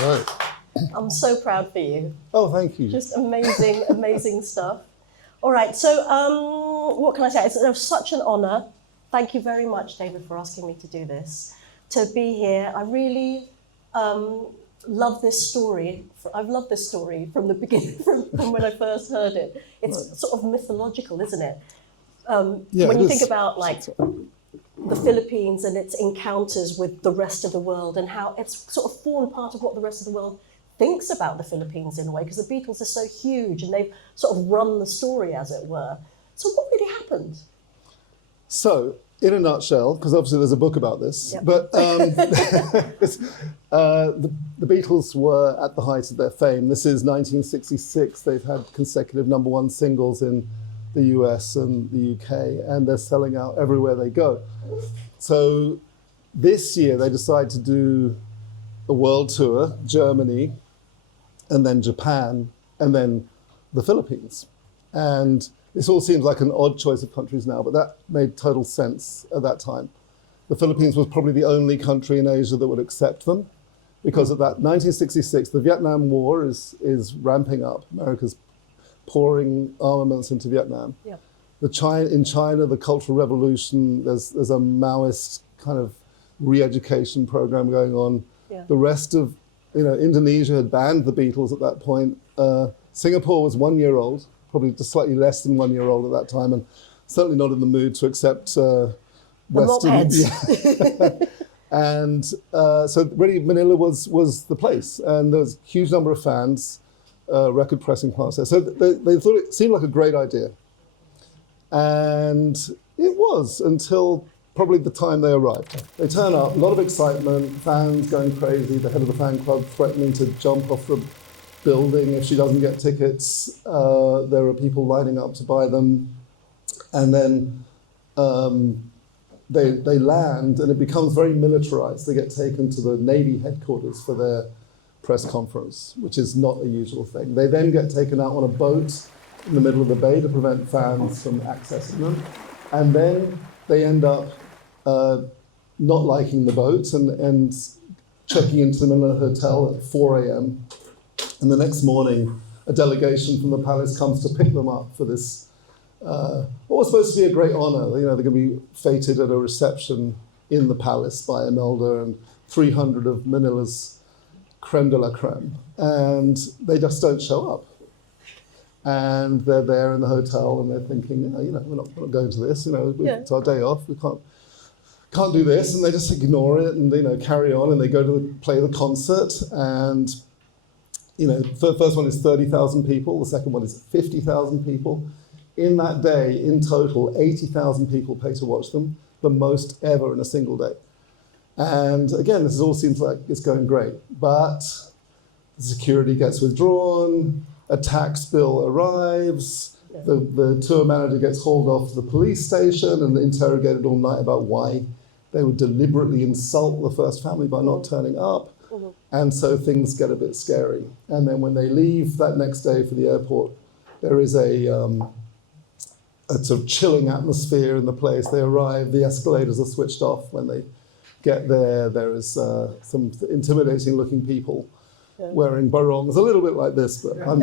Right. I'm so proud for you. Oh, thank you. Just amazing, amazing stuff. All right, so what can I say? It was such an honour. Thank you very much, David, for asking me to do this, to be here. I really love this story. I've loved this story from the beginning, from when I first heard it. It's sort of mythological, isn't it? When you think about like the Philippines and its encounters with the rest of the world and how it's sort of formed part of what the rest of the world thinks about the Philippines in a way, because the Beatles are so huge and they've sort of run the story, as it were. So what really happened? So, in a nutshell, because obviously there's a book about this, Yep. but the Beatles were at the height of their fame. This is 1966. They've had consecutive #1 singles in the US and the UK, and they're selling out everywhere they go. So this year they decide to do a world tour, Germany, and then Japan, and then the Philippines. And this all seems like an odd choice of countries now, but that made total sense at that time. The Philippines was probably the only country in Asia that would accept them, because at that 1966, the Vietnam War is ramping up. America's pouring armaments into Vietnam. Yeah. In China, the Cultural Revolution, there's a Maoist kind of re-education program going on. Yeah. The rest of, Indonesia had banned the Beatles at that point. Singapore was 1 year old, probably just slightly less than 1 year old at that time, and certainly not in the mood to accept Western. Yeah. And so really Manila was the place, and there was a huge number of fans, record pressing plants there. So they thought it seemed like a great idea. And it was, until probably the time they arrived. They turn up, a lot of excitement, fans going crazy, the head of the fan club threatening to jump off the building if she doesn't get tickets. There are people lining up to buy them. And then they land, and it becomes very militarized. They get taken to the Navy headquarters for their press conference, which is not a usual thing. They then get taken out on a boat in the middle of the bay to prevent fans from accessing them. And then they end up not liking the boat and checking into them in a hotel at 4 a.m. And the next morning, a delegation from the palace comes to pick them up for this, what was supposed to be a great honor. They're going to be feted at a reception in the palace by Imelda and 300 of Manila's creme de la creme. And they just don't show up. And they're there in the hotel, and they're thinking, we're not going to this. It's our day off. We can't do this, and they just ignore it and carry on. And they go to play the concert, and the first one is 30,000 people. The second one is 50,000 people. In that day, in total, 80,000 people pay to watch them, the most ever in a single day. And again, this all seems like it's going great, but the security gets withdrawn. A tax bill arrives, the tour manager gets hauled off to the police station and interrogated all night about why they would deliberately insult the first family by not turning up. Mm-hmm. And so things get a bit scary. And then when they leave that next day for the airport, there is a sort of chilling atmosphere in the place. They arrive, the escalators are switched off. When they get there, there is some intimidating looking people wearing barongs, a little bit like this, but I'm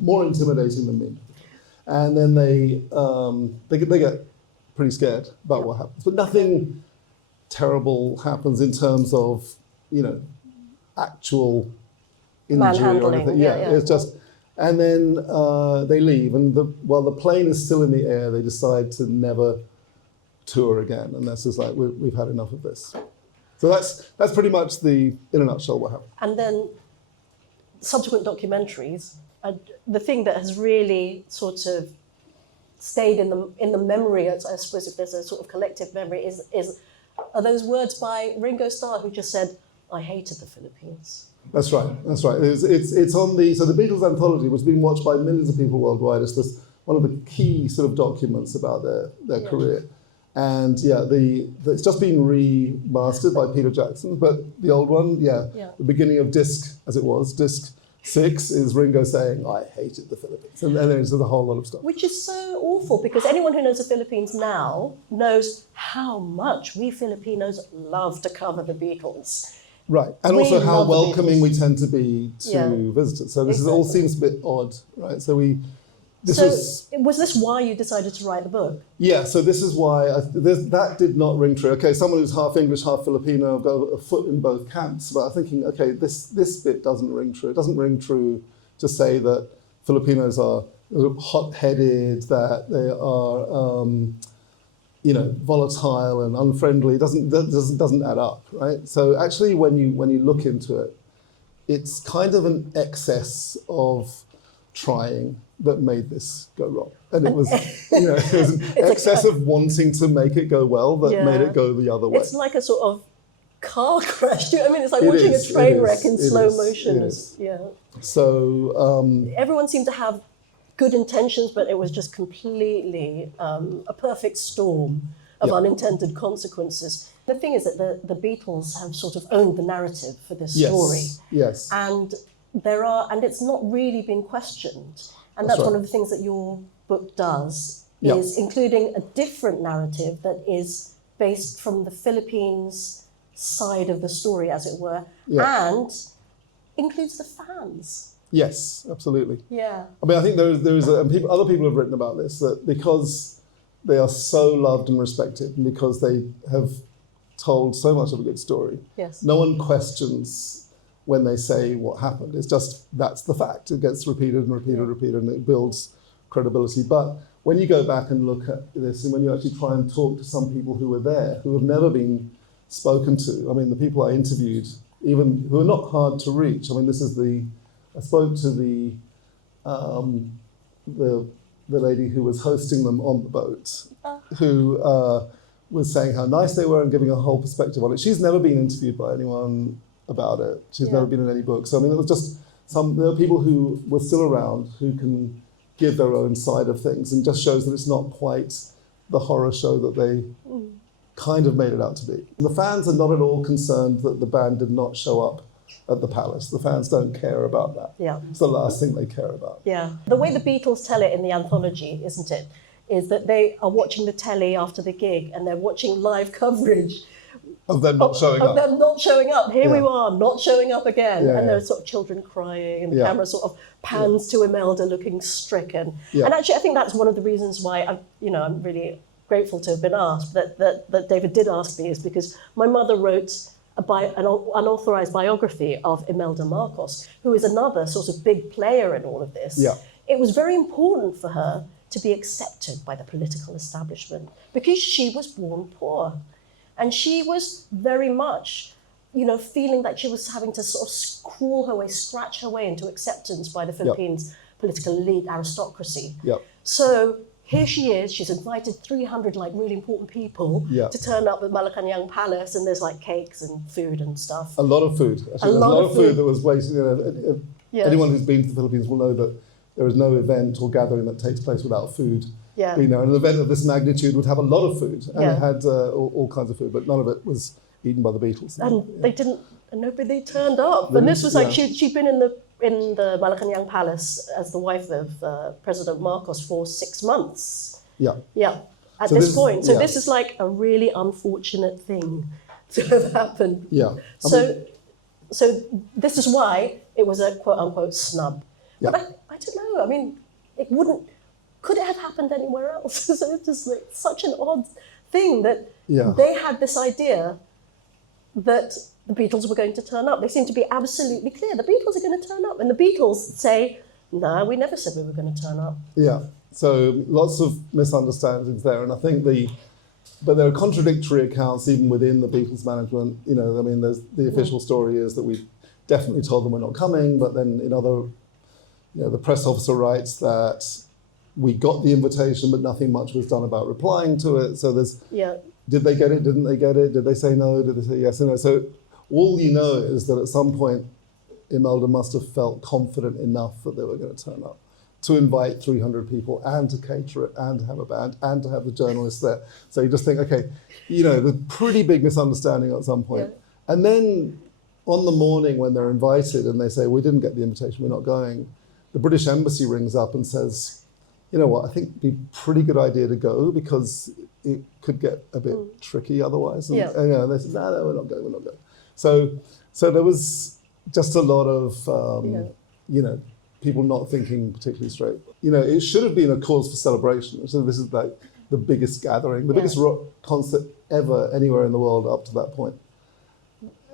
more intimidating than me. And then they get pretty scared about what happens. But nothing terrible happens in terms of, actual injury or anything. It's just, and then they leave. And while the plane is still in the air, they decide to never tour again. And that's just like, we've had enough of this. So that's pretty much in a nutshell what happened. And then subsequent documentaries, the thing that has really sort of stayed in the memory, I suppose if there's a sort of collective memory, are those words by Ringo Starr, who just said, "I hated the Philippines." That's right. It's on the Beatles anthology, which has been watched by millions of people worldwide. It's one of the key sort of documents about their career. And it's just been remastered by Peter Jackson, but the old one, the beginning of disc 6 is Ringo saying, "I hated the Philippines," and then there's a whole lot of stuff. Which is so awful, because anyone who knows the Philippines now knows how much we Filipinos love to cover the Beatles. Right, and We also how love the welcoming Beatles. we tend to be to visitors. So this is all seems a bit odd, right? So was this why you decided to write the book? Yeah, so this is why that did not ring true. Okay, someone who's half English, half Filipino, I've got a foot in both camps, but I'm thinking, okay, this bit doesn't ring true. It doesn't ring true to say that Filipinos are hot-headed, that they are, volatile and unfriendly. That doesn't add up, right? So actually, when you look into it, it's kind of an excess of trying that made this go wrong. And it was, it was an excess of wanting to make it go well that made it go the other way. It's like a sort of car crash. Do you know what I mean? It's like watching a train wreck in slow motion. Yeah. So everyone seemed to have good intentions, but it was just completely a perfect storm of unintended consequences. The thing is that the Beatles have sort of owned the narrative for this story. Yes. And it's not really been questioned. And that's one of the things that your book does, is including a different narrative that is based from the Philippines side of the story, as it were, and includes the fans. Yes, absolutely. Yeah. I mean, I think other people have written about this, that because they are so loved and respected, and because they have told so much of a good story, no one questions when they say what happened. It's just, that's the fact. It gets repeated and repeated and repeated, and it builds credibility. But when you go back and look at this, and when you actually try and talk to some people who were there, who have never been spoken to, I mean, the people I interviewed, even who are not hard to reach, I mean, I spoke to the lady who was hosting them on the boat, who was saying how nice they were and giving a whole perspective on it. She's never been interviewed by anyone about it. She's never been in any books. So I mean, it was just there are people who were still around who can give their own side of things, and just shows that it's not quite the horror show that they kind of made it out to be. The fans are not at all concerned that the band did not show up at the Palace. The fans don't care about that. Yeah. It's the last thing they care about. Yeah. The way the Beatles tell it in the anthology, isn't it, is that they are watching the telly after the gig and they're watching live coverage of them not showing up. Of them not showing up. Here we are, not showing up again. Yeah, and there's sort of children crying, and the camera sort of pans to Imelda looking stricken. Yeah. And actually, I think that's one of the reasons why I'm really grateful to have been asked, that David did ask me, is because my mother wrote an unauthorized biography of Imelda Marcos, who is another sort of big player in all of this. Yeah. It was very important for her to be accepted by the political establishment because she was born poor. And she was very much, feeling that she was having to sort of crawl her way, scratch her way into acceptance by the Philippines political elite aristocracy. Yep. So here she is, she's invited 300 really important people to turn up at Malacanang Palace, and there's cakes and food and stuff. A lot of food. Actually, there's a lot of food that was wasted. Anyone who's been to the Philippines will know that there is no event or gathering that takes place without food. Yeah. And an event of this magnitude would have a lot of food, and it had all kinds of food, but none of it was eaten by the Beatles. And nobody turned up. And this was she'd been in the Malacanang Palace as the wife of President Marcos for 6 months. Yeah. Yeah. At this point. So this is a really unfortunate thing to have happened. Yeah. So this is why it was a quote unquote snub. Yeah. But I don't know. I mean, it wouldn't. Could it have happened anywhere else? So it's just such an odd thing that they had this idea that the Beatles were going to turn up. They seem to be absolutely clear. The Beatles are going to turn up. And the Beatles say, no, we never said we were going to turn up. Yeah. So lots of misunderstandings there. And I think but there are contradictory accounts even within the Beatles management. The official story is that we definitely told them we're not coming, but then in other, the press officer writes that we got the invitation, but nothing much was done about replying to it. So did they get it? Didn't they get it? Did they say no? Did they say yes? And no? So all you know is that at some point, Imelda must have felt confident enough that they were going to turn up to invite 300 people and to cater it and to have a band and to have the journalists there. So you just think, okay, the pretty big misunderstanding at some point. Yeah. And then on the morning when they're invited and they say, we didn't get the invitation, we're not going, the British embassy rings up and says, you know what, I think it'd be a pretty good idea to go because it could get a bit tricky otherwise. And they said, no, we're not going. So there was just a lot of, people not thinking particularly straight. It should have been a cause for celebration. So this is like the biggest gathering, the biggest rock concert ever anywhere in the world up to that point.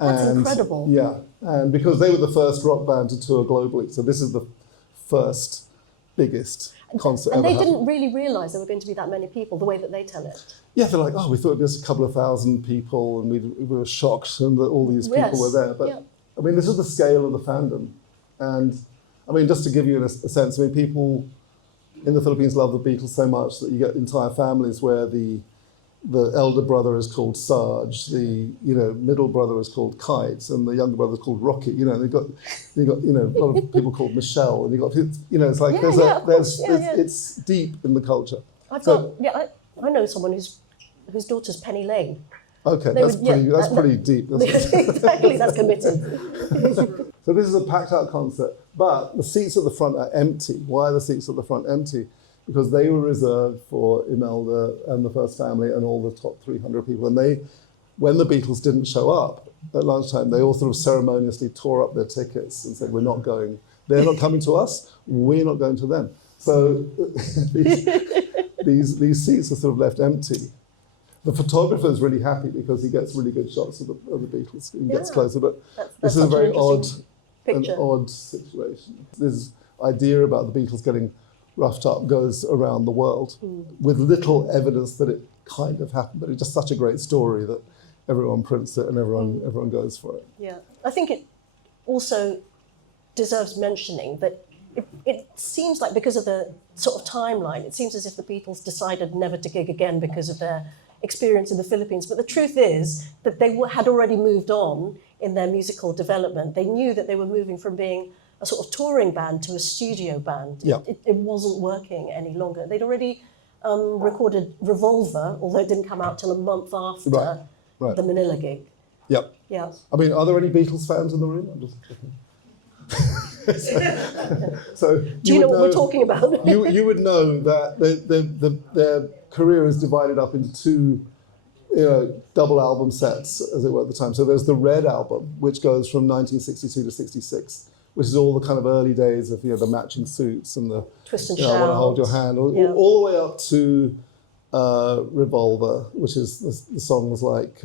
That's incredible. Yeah, and because they were the first rock band to tour globally, so this is the first biggest concert and ever. And they didn't really realise there were going to be that many people, the way that they tell it. Yeah, they're like, we thought it was just a couple of thousand people, and we were shocked and that all these people were there. But I mean, this is the scale of the fandom. And I mean, just to give you a sense, I mean, people in the Philippines love the Beatles so much that you get entire families where the elder brother is called Sarge, the middle brother is called Kite, and the younger brother is called Rocky. They've got a lot of people called Michelle, and it's like it's deep in the culture. I know someone whose daughter's Penny Lane. Okay, that's pretty deep. Exactly, that's committed. So this is a packed out concert, but the seats at the front are empty. Why are the seats at the front empty? Because they were reserved for Imelda and the First Family and all the top 300 people. And when the Beatles didn't show up at lunchtime, they all sort of ceremoniously tore up their tickets and said, we're not going. They're not coming to us, we're not going to them. So these seats are sort of left empty. The photographer is really happy because he gets really good shots of the Beatles and gets closer. But this is a very odd situation. This idea about the Beatles getting roughed up goes around the world with little evidence that it kind of happened, but it's just such a great story that everyone prints it and everyone goes for it. Yeah, I think it also deserves mentioning that it seems like, because of the sort of timeline, it seems as if the Beatles decided never to gig again because of their experience in the Philippines. But the truth is that they had already moved on in their musical development. They knew that they were moving from being a sort of touring band to a studio band. Yeah. It wasn't working any longer. They'd already recorded Revolver, although it didn't come out till a month after the Manila gig. Yep. Yeah. I mean, are there any Beatles fans in the room? I'm just checking. So do you know what we're talking about? you would know that their career is divided up into two double album sets, as it were, at the time. So there's the Red album, which goes from 1962 to 66, which is all the kind of early days of the matching suits and the Twist and I Shout. Want to Hold Your Hand, all the way up to Revolver, which is the songs like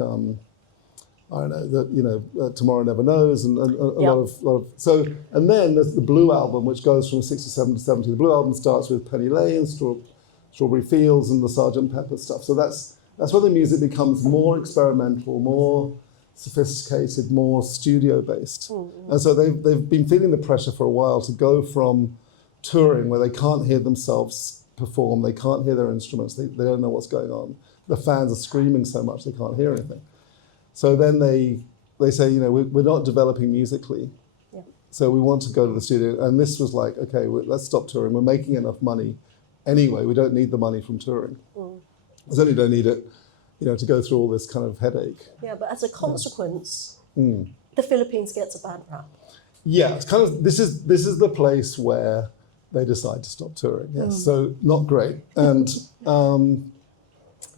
I don't know, Tomorrow Never Knows, and a lot of so. And then there's the Blue album, which goes from 67 to 70. The Blue album starts with Penny Lane, Strawberry Fields, and the Sgt. Pepper stuff. So that's where the music becomes more experimental, more sophisticated, more studio-based. And so they've been feeling the pressure for a while to go from touring, where they can't hear themselves perform, they can't hear their instruments, they don't know what's going on. The fans are screaming so much they can't hear anything. So then they say, we're not developing musically, so we want to go to the studio. And this was like, okay, let's stop touring. We're making enough money anyway. We don't need the money from touring. We certainly don't need it, to go through all this kind of headache. Yeah, but as a consequence, the Philippines gets a bad rap. Yeah, it's kind of this is the place where they decide to stop touring. Yes, so not great. And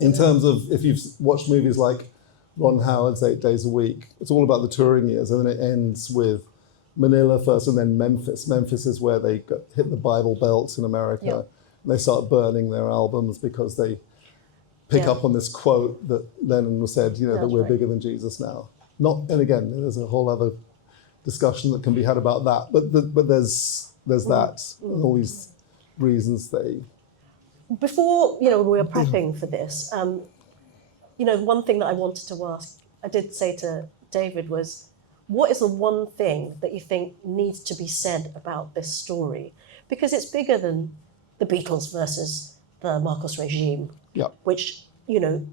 in terms of, if you've watched movies like Ron Howard's 8 Days a Week, it's all about the touring years, and then it ends with Manila first and then Memphis. Memphis is where they hit the Bible Belt in America, and they start burning their albums because they pick up on this quote that Lennon said, that we're bigger than Jesus now. And again, there's a whole other discussion that can be had about that, but there's that, and all these reasons they... Before, we were prepping for this, one thing that I wanted to ask, I did say to David, was what is the one thing that you think needs to be said about this story? Because it's bigger than the Beatles versus the Marcos regime, which,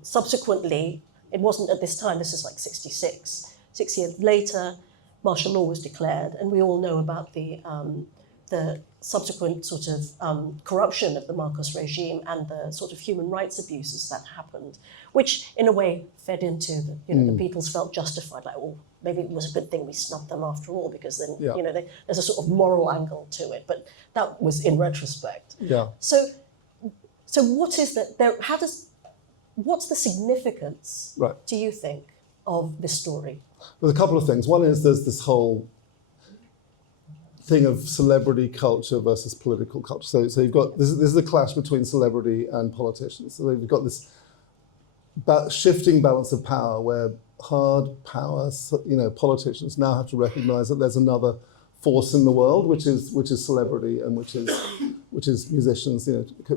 subsequently, it wasn't at this time, this is like 66. 6 years later, martial law was declared, and we all know about the subsequent sort of corruption of the Marcos regime and the sort of human rights abuses that happened, which in a way fed into the Beatles felt justified, like, well, maybe it was a good thing we snubbed them after all, because then, there's a sort of moral angle to it, but that was in retrospect. Yeah. So what is that? What's the significance, do you think, of this story? There's a couple of things. One is there's this whole thing of celebrity culture versus political culture. So you've got, this is a clash between celebrity and politicians. So you've got this shifting balance of power where hard power, politicians now have to recognize that there's another force in the world, which is celebrity and which is musicians,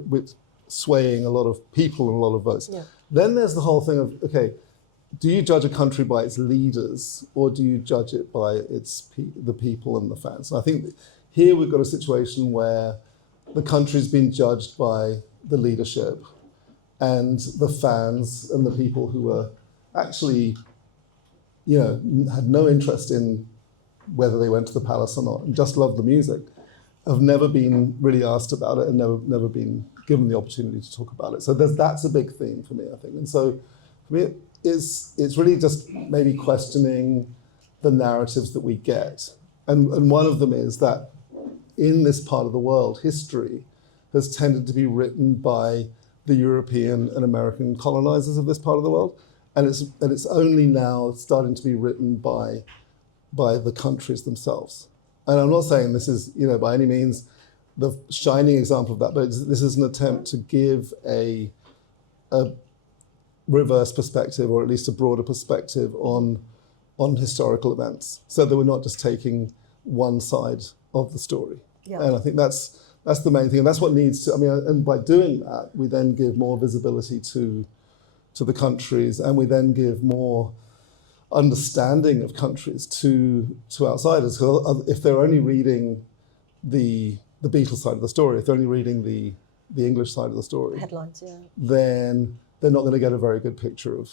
with swaying a lot of people and a lot of votes. Yeah. Then there's the whole thing of, okay, do you judge a country by its leaders or do you judge it by the people and the fans? And I think here we've got a situation where the country's been judged by the leadership and the fans and the people who were actually, had no interest in whether they went to the palace or not and just loved the music, have never been really asked about it and never been given the opportunity to talk about it. So that's a big theme for me, I think. And so for me, it's really just maybe questioning the narratives that we get. And one of them is that in this part of the world, history has tended to be written by the European and American colonizers of this part of the world. And it's only now starting to be written by the countries themselves. And I'm not saying this is, by any means the shining example of that, but this is an attempt to give a reverse perspective, or at least a broader perspective on historical events, so that we're not just taking one side of the story. Yeah. And I think that's the main thing, and that's what needs to. And by doing that, we then give more visibility to the countries, and we then give more understanding of countries to outsiders. So if they're only reading the Beatles side of the story, if they're only reading the English side of the story, headlines, yeah, then they're not going to get a very good picture of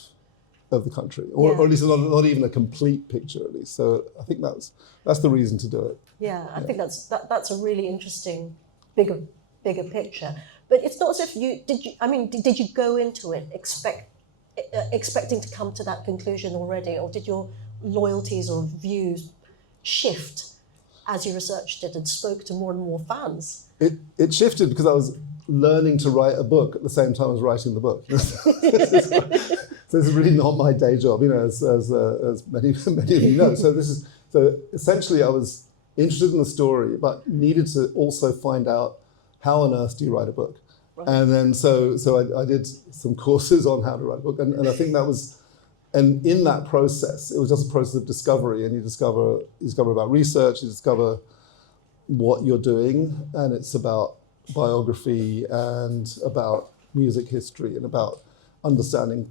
the country, or at least not even a complete picture, at least. So I think that's the reason to do it. Yeah, I think that's a really interesting, bigger picture. But it's not as if did you go into it expecting to come to that conclusion already, or did your loyalties or views shift as you researched it and spoke to more and more fans? It shifted because I was learning to write a book at the same time as writing the book. So this is really not my day job, as many of you know. So essentially I was interested in the story, but needed to also find out how on earth do you write a book. Right. And then so I did some courses on how to write a book, and I think that was, and in that process, it was just a process of discovery, and you discover about research, you discover what you're doing, and it's about biography and about music history and about understanding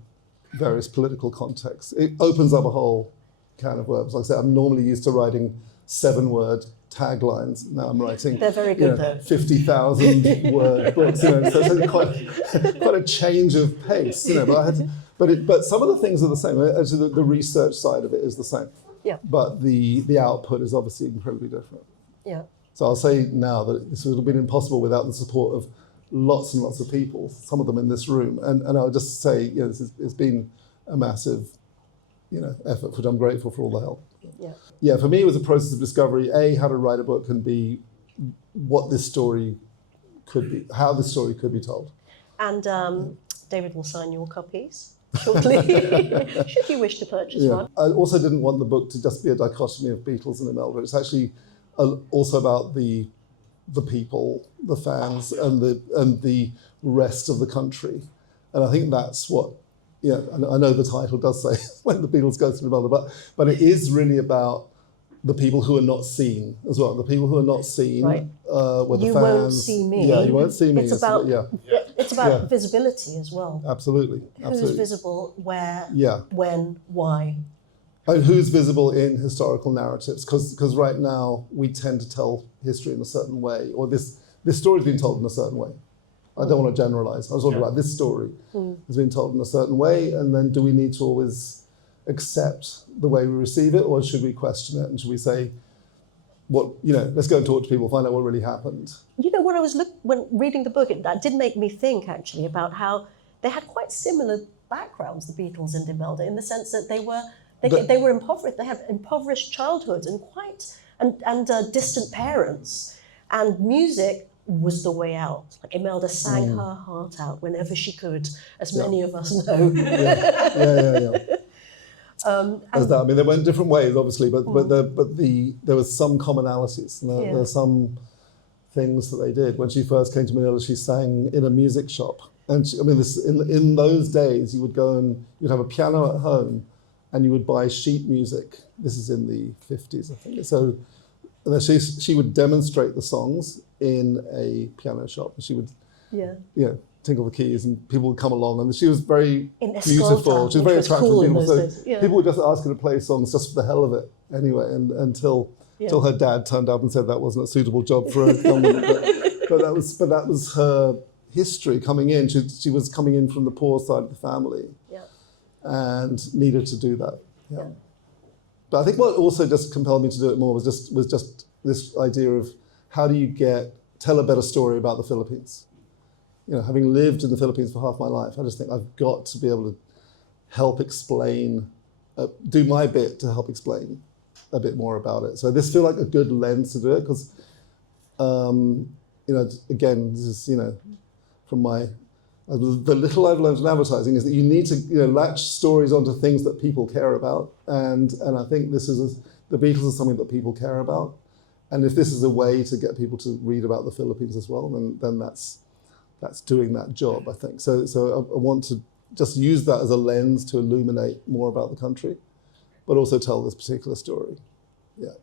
various political contexts. It opens up a whole can of worms. Like I said, I'm normally used to writing 7-word taglines. Now I'm writing, they're very good, though, 50,000 word books. So it's quite a change of pace. But some of the things are the same. Actually, the research side of it is the same. Yeah. But the output is obviously incredibly different. Yeah. So I'll say now that this would have been impossible without the support of lots and lots of people, some of them in this room. And I would just say, it's been a massive, effort, which I'm grateful for all the help. Yeah. Yeah, for me, it was a process of discovery, A, how to write a book, and B, what this story could be, how this story could be told. And David will sign your copies shortly, should you wish to purchase one. I also didn't want the book to just be a dichotomy of Beatles and Imelda. It's actually also about the people, the fans, and the rest of the country. And I think that's what, I know the title does say when the Beatles go to Imelda, but it is really about the people who are not seen as well. The people who are not seen, right. Were the you fans. Won't see me. Yeah, you won't see me. It's about visibility as well. Absolutely. Who's visible, where, when, why. And who's visible in historical narratives? Because right now we tend to tell history in a certain way, or this story's been told in a certain way. I don't want to generalize. I was talking about this story has been told in a certain way, and then do we need to always accept the way we receive it, or should we question it, and should we say, let's go and talk to people, find out what really happened? When I was when reading the book, that did make me think actually about how they had quite similar backgrounds, the Beatles and Imelda, in the sense that they were impoverished. They had impoverished childhoods and distant parents, and music was the way out. Like Imelda sang her heart out whenever she could, as many of us know. Yeah. as that. I mean, they went different ways, obviously, but there was some commonalities. There were some things that they did. When she first came to Manila, she sang in a music shop. And in those days, you would go and you'd have a piano at home, and you would buy sheet music. This is in the 50s, I think. So and then she would demonstrate the songs in a piano shop. And she would, tinkle the keys, and people would come along. And she was very beautiful. She was very attractive. Cool so people would just ask her to play songs just for the hell of it, anyway. And until her dad turned up and said that wasn't a suitable job for a young woman. But that was her history coming in. She was coming in from the poor side of the family, and needed to do that. Yeah. But I think what also just compelled me to do it more was just this idea of how do you tell a better story about the Philippines. Having lived in the Philippines for half my life, I just think I've got to be able to help explain, do my bit to help explain a bit more about it. So this feels like a good lens to do it because, again, this is, from the little I've learned in advertising is that you need to latch stories onto things that people care about, and I think the Beatles are something that people care about, and if this is a way to get people to read about the Philippines as well, then that's doing that job, I think. So I want to just use that as a lens to illuminate more about the country, but also tell this particular story. Yeah.